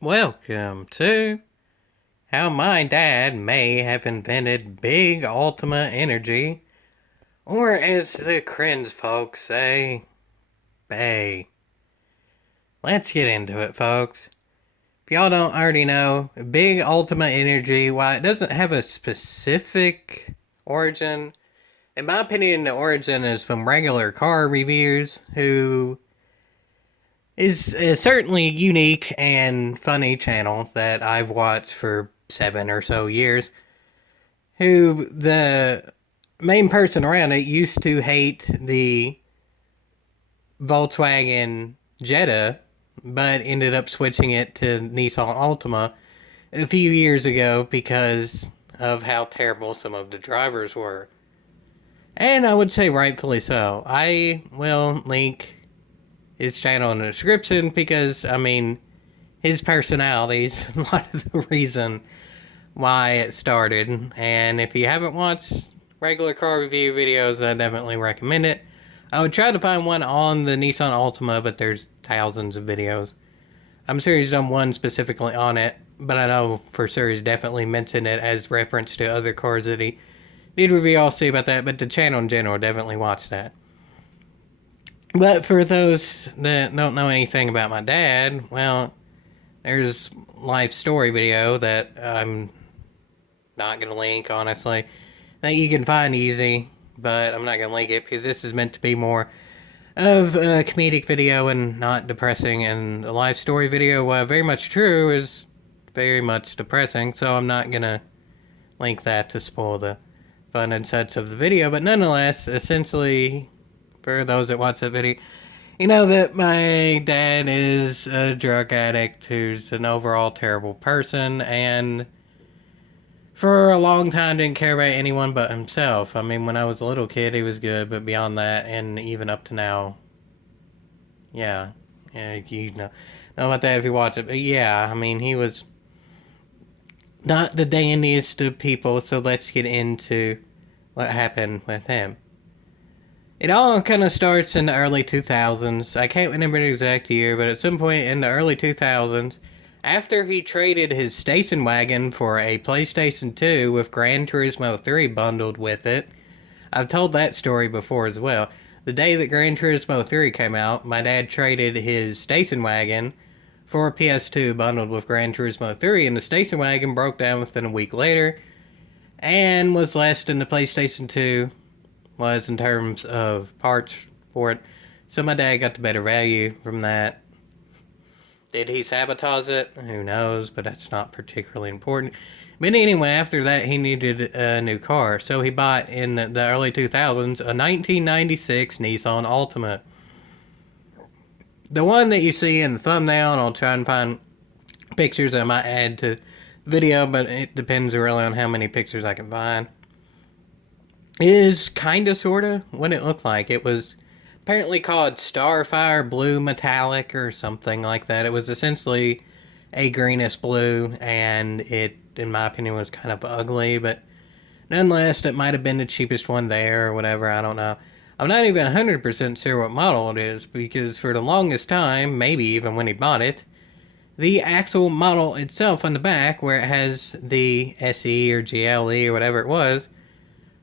Welcome to how my dad may have invented big Altima energy, or as the cringe folks say, Bay. Let's get into it, folks. If y'all don't already know, big Ultima energy, while it doesn't have a specific origin, in my opinion, the origin is from regular car reviewers who is certainly unique and funny channel that I've watched for 7 or so years. Who the main person around it used to hate the Volkswagen Jetta, but ended up switching it to Nissan Altima a few years ago because of how terrible some of the drivers were. And I would say rightfully so. I will link his channel in the description because, I mean, his personality's a lot of the reason why it started. And if you haven't watched regular car review videos, I definitely recommend it. I would try to find one on the Nissan Altima, but there's thousands of videos. I'm sure he's done one specifically on it, but I know for sure he's definitely mentioned it as reference to other cars that he did review. I'll see about that, but the channel in general, definitely watch that. But for those that don't know anything about my dad, well, there's life story video that I'm not going to link, honestly, that you can find easy, but I'm not going to link it because this is meant to be more of a comedic video and not depressing, and the life story video, while very much true, is very much depressing, so I'm not going to link that to spoil the fun and such of the video, but nonetheless, essentially, for those that watch that video, you know that my dad is a drug addict who's an overall terrible person, and for a long time didn't care about anyone but himself. I mean, when I was a little kid, he was good, but beyond that, and even up to now, yeah, you know about that if you watch it. But yeah, I mean, he was not the dandiest of people, so let's get into what happened with him. It all kind of starts in the early 2000s. I can't remember the exact year, but at some point in the early 2000s, after he traded his station wagon for a PlayStation 2 with Gran Turismo 3 bundled with it. I've told that story before as well. The day that Gran Turismo 3 came out, my dad traded his station wagon for a PS2 bundled with Gran Turismo 3, and the station wagon broke down within a week later and was less than the PlayStation 2 was in terms of parts for it. So my dad got the better value from that. Did he sabotage it? Who knows, but that's not particularly important. But anyway, after that, he needed a new car. So he bought, in the early 2000s, a 1996 Nissan Altima. The one that you see in the thumbnail, and I'll try and find pictures I might add to the video, but it depends really on how many pictures I can find, is kind of, sort of, what it looked like. It was apparently called Starfire Blue Metallic or something like that. It was essentially a greenish blue, and it, in my opinion, was kind of ugly, but nonetheless, it might have been the cheapest one there or whatever, I don't know. I'm not even 100% sure what model it is, because for the longest time, maybe even when he bought it, the actual model itself on the back, where it has the SE or GLE or whatever it was,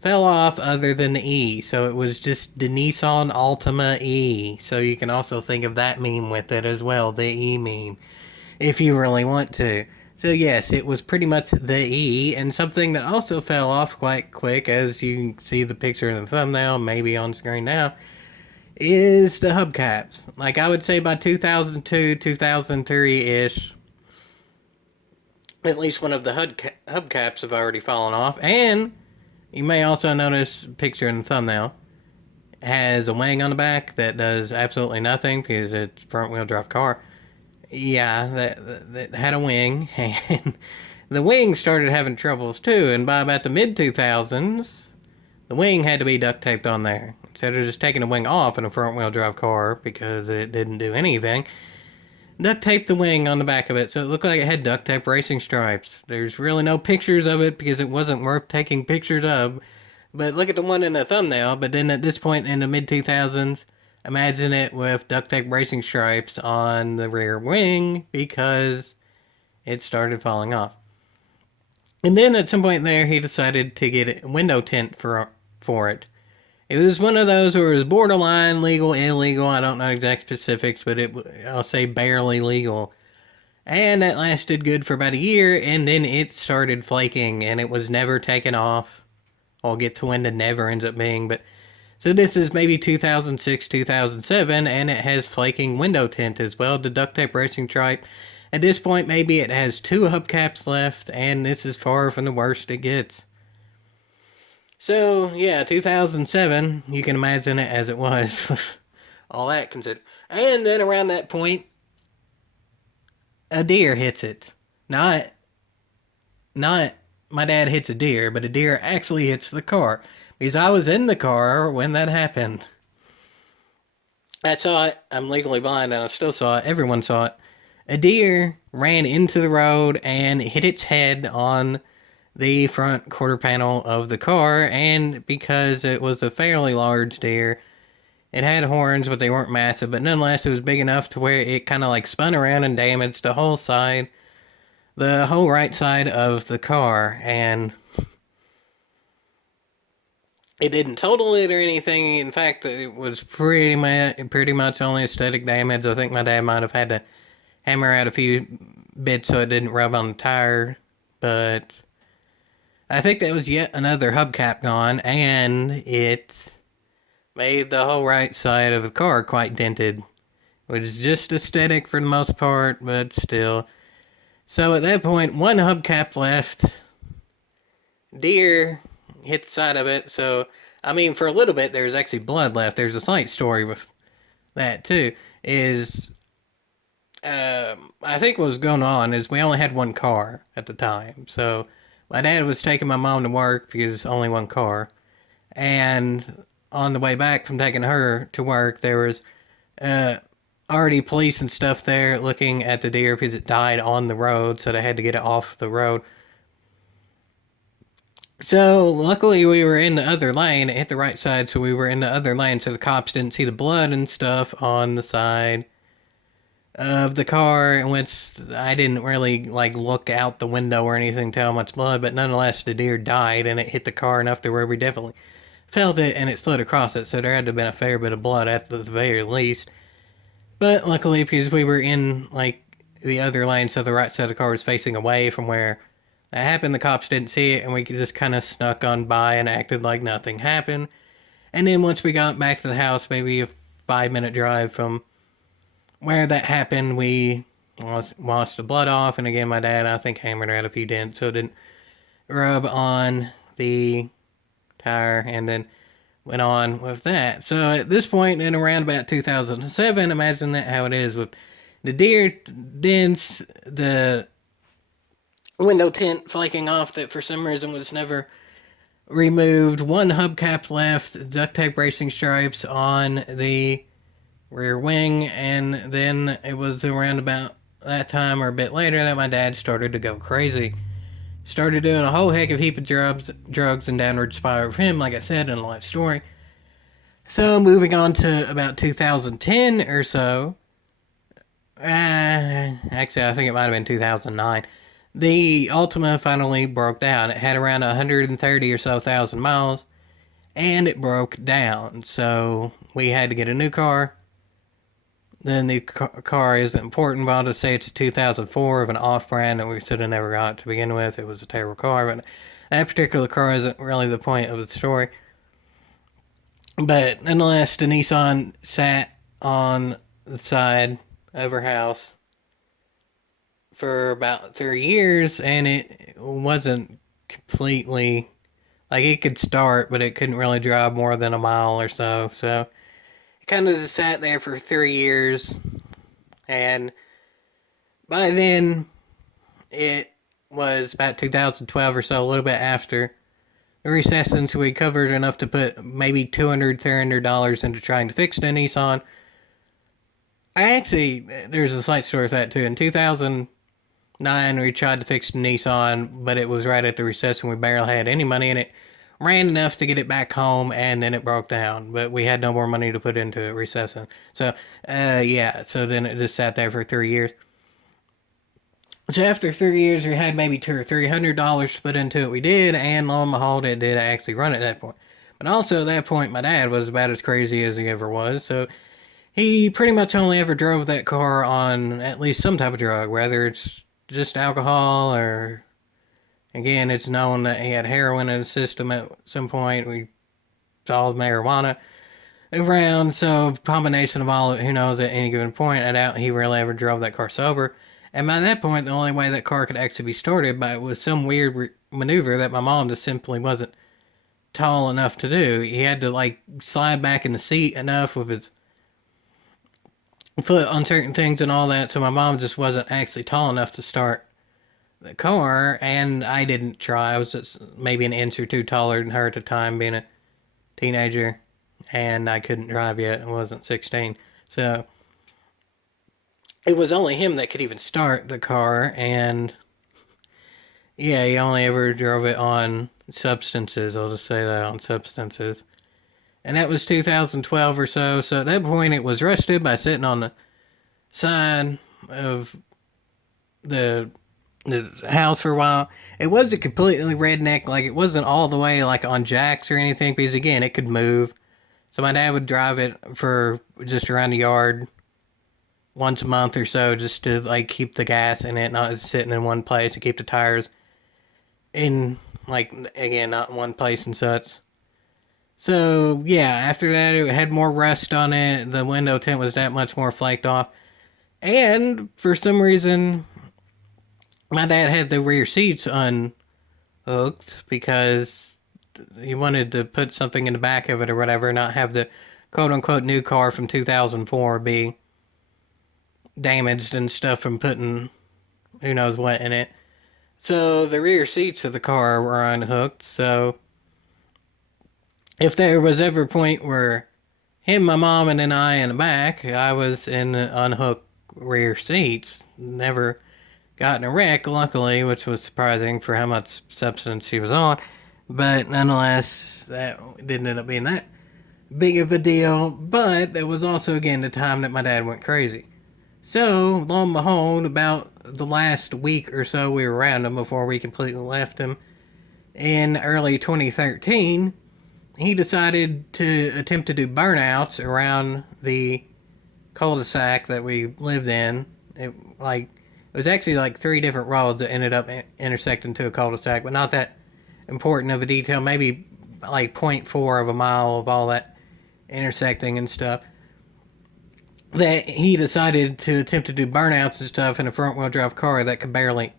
fell off other than the E, so it was just the Nissan Altima E. So you can also think of that meme with it as well, the E meme, if you really want to. So yes, it was pretty much the E, and something that also fell off quite quick, as you can see the picture in the thumbnail, maybe on screen now, is the hubcaps. Like, I would say by 2002, 2003-ish, at least one of the hubcaps have already fallen off, and you may also notice a picture in the thumbnail has a wing on the back that does absolutely nothing because it's a front-wheel drive car. Yeah, that had a wing, and the wing started having troubles too, and by about the mid-2000s, the wing had to be duct taped on there. Instead of just taking the wing off in a front-wheel drive car because it didn't do anything, duct taped the wing on the back of it, so it looked like it had duct tape racing stripes. There's really no pictures of it because it wasn't worth taking pictures of. But look at the one in the thumbnail. But then at this point in the mid-2000s, imagine it with duct tape racing stripes on the rear wing because it started falling off. And then at some point there, he decided to get a window tint for it. It was one of those where it was borderline legal, illegal. I don't know exact specifics, but I'll say barely legal. And that lasted good for about a year, and then it started flaking, and it was never taken off. I'll get to when the never ends up being, but so this is maybe 2006, 2007, and it has flaking window tint as well. The duct tape racing stripe. At this point, maybe it has 2 hubcaps left, and this is far from the worst it gets. So, yeah, 2007, you can imagine it as it was. All that considered. And then around that point, a deer hits it. Not my dad hits a deer, but a deer actually hits the car. Because I was in the car when that happened. I saw it. I'm legally blind and I still saw it. Everyone saw it. A deer ran into the road and hit its head on the front quarter panel of the car. And because it was a fairly large deer, it had horns, but they weren't massive. But nonetheless, it was big enough to where it kind of like spun around and damaged the whole right side of the car. And it didn't total it or anything. In fact, it was pretty much only aesthetic damage. I think my dad might have had to hammer out a few bits so it didn't rub on the tire. But I think that was yet another hubcap gone, and it made the whole right side of the car quite dented, which is just aesthetic for the most part, but still. So at that point, 1 hubcap left. Deer hit the side of it, so, I mean, for a little bit, there's actually blood left. There's a slight story with that, too, I think what was going on is we only had 1 car at the time, so my dad was taking my mom to work because only 1 car, and on the way back from taking her to work, there was already police and stuff there looking at the deer because it died on the road, so they had to get it off the road. So, luckily we were in the other lane. It hit the right side, so we were in the other lane, so the cops didn't see the blood and stuff on the side of the car, in which I didn't really, look out the window or anything to how much blood, but nonetheless, the deer died, and it hit the car enough to where we definitely felt it, and it slid across it, so there had to have been a fair bit of blood at the very least. But luckily, because we were in, the other lane, so the right side of the car was facing away from where that happened, the cops didn't see it, and we just kind of snuck on by and acted like nothing happened. And then once we got back to the house, maybe a 5-minute drive from where that happened, we washed the blood off, and again, my dad, I think, hammered out a few dents, so it didn't rub on the tire, and then went on with that. So at this point, in around about 2007, imagine that how it is with the deer dents, the window tint flaking off that for some reason was never removed, 1 hubcap left, duct tape racing stripes on the rear wing, and then it was around about that time or a bit later that my dad started to go crazy. Started doing a whole heck of heap of drugs and downward spiral for him, like I said in the life story. So moving on to about 2010 or so, actually I think it might have been 2009, the Altima finally broke down. It had around 130 or so thousand miles, and it broke down. So we had to get a new car. The new car isn't important, but I'll just say it's a 2004 of an off-brand that we should have never got to begin with. It was a terrible car, but that particular car isn't really the point of the story. But nonetheless, the Nissan sat on the side of her house for about 3 years, and it wasn't completely, it could start, but it couldn't really drive more than a mile or so, so it kind of just sat there for 3 years, and by then, it was about 2012 or so, a little bit after the recession, so we covered enough to put maybe $200-$300 into trying to fix the Nissan. There's a slight story of that too. In 2009, we tried to fix the Nissan, but it was right at the recession. We barely had any money in it. Ran enough to get it back home, and then it broke down. But we had no more money to put into it, recession. So, so then it just sat there for 3 years. So after 3 years, we had maybe $200 or $300 put into it. We did, and lo and behold, it did actually run at that point. But also at that point, my dad was about as crazy as he ever was. So he pretty much only ever drove that car on at least some type of drug, whether it's just alcohol or, again, it's known that he had heroin in his system at some point. We saw marijuana around, so combination of all, who knows, at any given point, I doubt he really ever drove that car sober. And by that point, the only way that car could actually be started by was some weird maneuver that my mom just simply wasn't tall enough to do. He had to like slide back in the seat enough with his foot on certain things and all that, so my mom just wasn't actually tall enough to start the car, and I didn't try. I was just maybe an inch or two taller than her at the time, being a teenager, and I couldn't drive yet. I wasn't 16. So it was only him that could even start the car, and yeah, he only ever drove it on substances. I'll just say that, on substances. And that was 2012 or so. So at that point, it was rusted by sitting on the side of the house for a while. It wasn't completely redneck, like it wasn't all the way like on jacks or anything, because again, it could move. So my dad would drive it for just around the yard once a month or so, just to like keep the gas in it, not sitting in one place, and keep the tires in, like, again, not in one place and such. So yeah, after that it had more rust on it. The window tint was that much more flaked off, and for some reason, my dad had the rear seats unhooked because he wanted to put something in the back of it or whatever, not have the quote unquote new car from 2004 be damaged and stuff from putting who knows what in it. So the rear seats of the car were unhooked. So if there was ever a point where him, my mom, and then I in the back, I was in the unhooked rear seats. Never got in a wreck, luckily, which was surprising for how much substance she was on. But nonetheless, that didn't end up being that big of a deal. But there was also, again, the time that my dad went crazy. So, lo and behold, about the last week or so we were around him before we completely left him, in early 2013, he decided to attempt to do burnouts around the cul-de-sac that we lived in. It was actually like 3 different roads that ended up intersecting to a cul-de-sac, but not that important of a detail. Maybe like 0.4 of a mile of all that intersecting and stuff. That he decided to attempt to do burnouts and stuff in a front-wheel drive car that could barely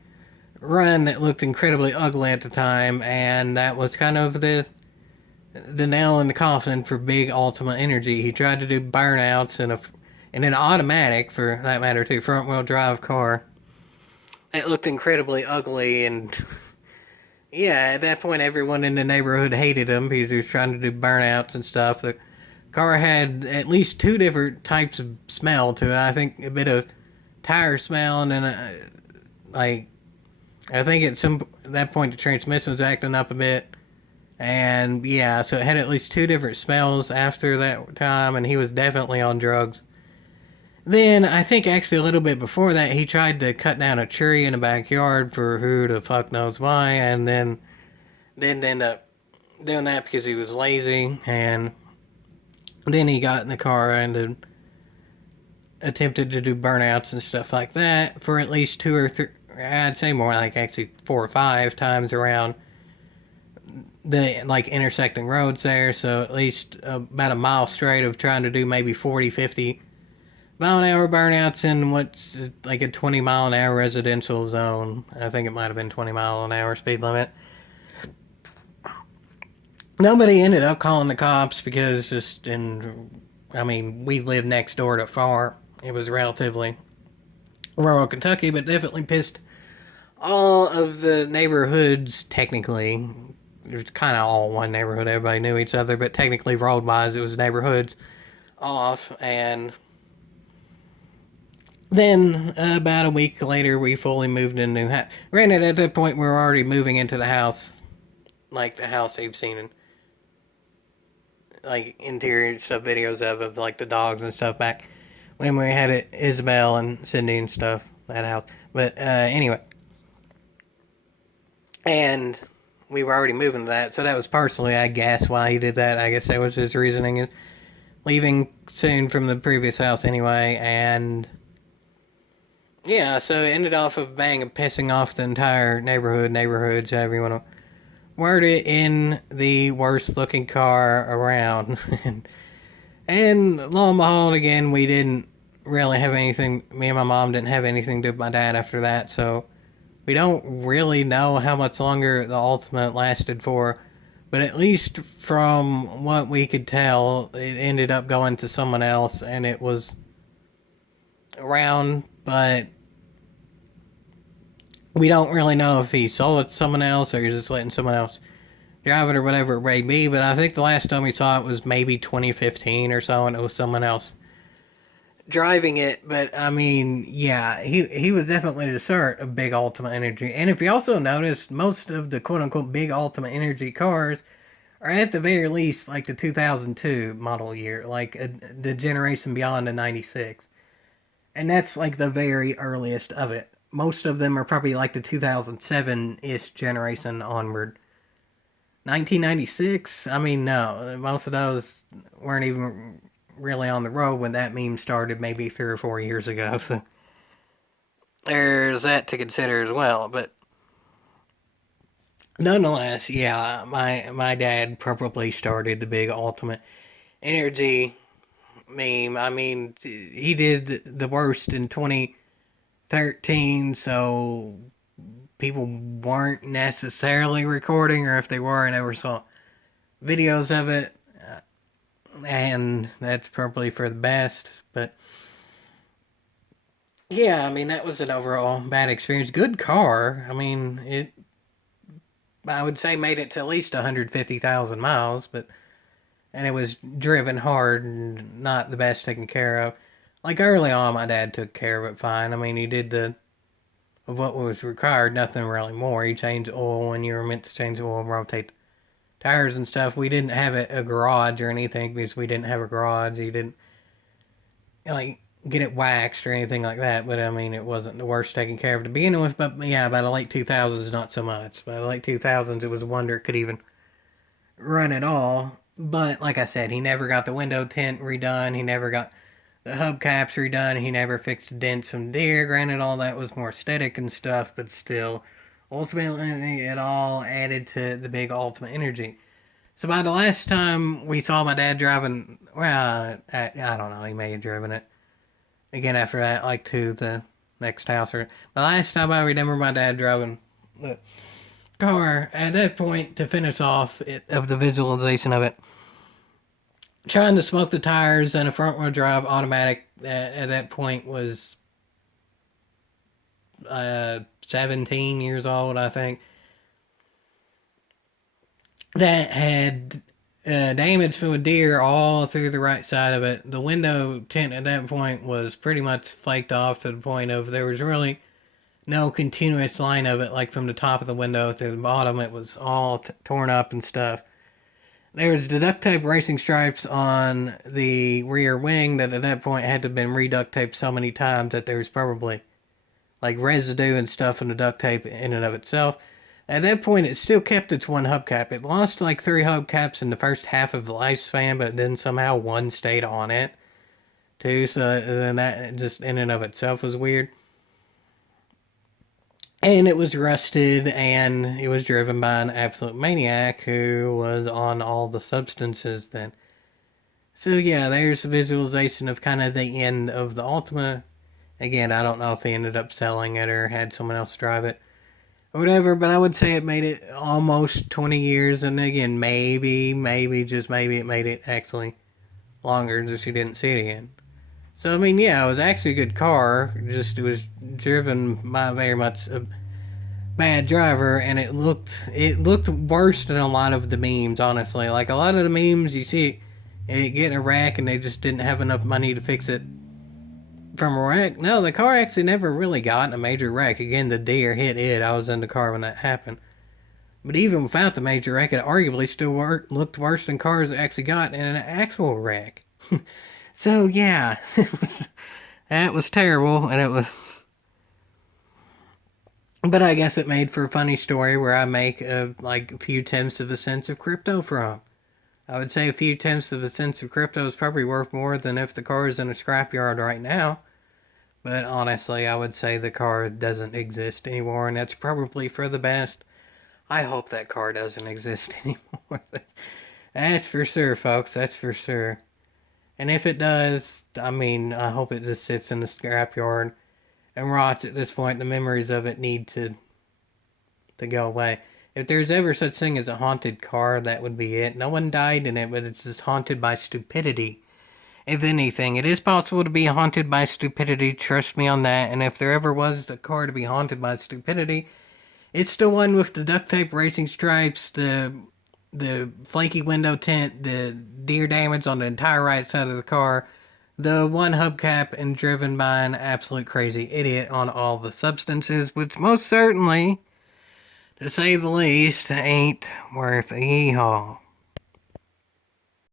run, that looked incredibly ugly at the time, and that was kind of the nail in the coffin for big Altima energy. He tried to do burnouts in an automatic, for that matter, too, front-wheel drive car. It looked incredibly ugly, and yeah, at that point, everyone in the neighborhood hated him because he was trying to do burnouts and stuff. The car had at least 2 different types of smell to it. I think a bit of tire smell, and then I think at that point the transmission was acting up a bit. And yeah, so it had at least 2 different smells after that time, and he was definitely on drugs. Then, I think actually a little bit before that, he tried to cut down a tree in the backyard for who the fuck knows why, and then didn't end up doing that because he was lazy, and then he got in the car and attempted to do burnouts and stuff like that for at least 2 or 3, I'd say more like actually 4 or 5 times around the like intersecting roads there. So at least about a mile straight of trying to do maybe 40, 50 mile an hour burnouts in what's like a 20 mile an hour residential zone. I think it might have been 20 mile an hour speed limit. Nobody ended up calling the cops because we lived next door to a farm. It was relatively rural Kentucky, but definitely pissed all of the neighborhoods, technically. It was kind of all one neighborhood. Everybody knew each other, but technically, road-wise, it was neighborhoods off. And then, about a week later, we fully moved in a new house. Granted, at that point, we were already moving into the house, like the house you've seen in, like, interior stuff, videos of like, the dogs and stuff back when we had it, Isabel and Cindy and stuff, that house. But anyway, and we were already moving to that, so that was partially, I guess, why he did that. I guess that was his reasoning. Leaving soon from the previous house anyway, and yeah, so it ended off of bang and pissing off the entire neighborhoods, however you want to word it, in the worst looking car around. And lo and behold, again, we didn't really have anything, me and my mom didn't have anything to do with my dad after that, so we don't really know how much longer the Ultimate lasted for. But at least from what we could tell, it ended up going to someone else, and it was around, but we don't really know if he sold it to someone else or he's just letting someone else drive it or whatever it may be. But I think the last time we saw it was maybe 2015 or so, and it was someone else driving it. But I mean, yeah, he was definitely the start of big Ultima Energy. And if you also notice, most of the quote unquote big Ultima Energy cars are at the very least like the 2002 model year, like the generation beyond the 96. And that's like the very earliest of it. Most of them are probably like the 2007 ish generation onward. 1996? I mean, no. Most of those weren't even really on the road when that meme started, maybe 3 or 4 years ago. So there's that to consider as well. But nonetheless, yeah, my dad probably started the big Ultimate Energy meme. I mean, he did the worst in 2013, so people weren't necessarily recording, or if they were, I never saw videos of it, and that's probably for the best. But yeah, I mean, that was an overall bad experience. Good car. I mean, I would say made it to at least 150,000 miles, but and it was driven hard and not the best taken care of. Like early on, my dad took care of it fine. I mean, he did the of what was required, nothing really more. He changed oil when you were meant to change oil and rotate tires and stuff. We didn't have a garage or anything because we didn't have a garage. He didn't like get it waxed or anything like that. But I mean, it wasn't the worst taken care of to begin with. But yeah, by the late 2000s, not so much. By the late 2000s, it was a wonder it could even run at all. But like I said, he never got the window tint redone. He never got the hubcaps redone. He never fixed the dents from deer. Granted, all that was more aesthetic and stuff, but still, ultimately, it all added to the big Ultimate Energy. So by the last time we saw my dad driving, well, I don't know, he may have driven it again after that, like to the next house. Or the last time I remember my dad driving the car, at that point, to finish off of the visualization of it, trying to smoke the tires and a front wheel drive automatic at that point was 17 years old, I think. That had damage from a deer all through the right side of it. The window tint at that point was pretty much flaked off to the point of there was really no continuous line of it, like from the top of the window to the bottom. It was all torn up and stuff. There was the duct tape racing stripes on the rear wing that at that point had to have been re-duct taped so many times that there was probably like residue and stuff in the duct tape in and of itself. At that point, it still kept its one hubcap. It lost like 3 hubcaps in the first half of the lifespan, but then somehow one stayed on it too. So then that just in and of itself was weird. And it was rusted, and it was driven by an absolute maniac who was on all the substances then. So yeah, there's a visualization of kind of the end of the Ultima. Again, I don't know if he ended up selling it or had someone else drive it or whatever, but I would say it made it almost 20 years, and again, maybe, just maybe it made it actually longer just you didn't see it again. So, I mean, yeah, it was actually a good car, just it was driven by very much a bad driver, and it looked worse than a lot of the memes, honestly. Like, a lot of the memes, you see it getting a wreck, and they just didn't have enough money to fix it from a wreck. No, the car actually never really got in a major wreck. Again, the deer hit it. I was in the car when that happened. But even without the major wreck, it arguably still looked worse than cars that actually got in an actual wreck. So yeah, that was terrible, and it was But I guess it made for a funny story where I make like a few tenths of a cent of crypto from. I would say a few tenths of a cent of crypto is probably worth more than if the car is in a scrapyard right now. But honestly, I would say the car doesn't exist anymore, and that's probably for the best. I hope that car doesn't exist anymore. That's for sure, folks. That's for sure. And if it does, I mean, I hope it just sits in the scrapyard and rots at this point. The memories of it need to go away. If there's ever such thing as a haunted car, that would be it. No one died in it, but it's just haunted by stupidity. If anything, it is possible to be haunted by stupidity, trust me on that. And if there ever was a car to be haunted by stupidity, it's the one with the duct tape racing stripes, the flaky window tint, the deer damage on the entire right side of the car, the one hubcap, and driven by an absolute crazy idiot on all the substances, which most certainly, to say the least, ain't worth a yeehaw.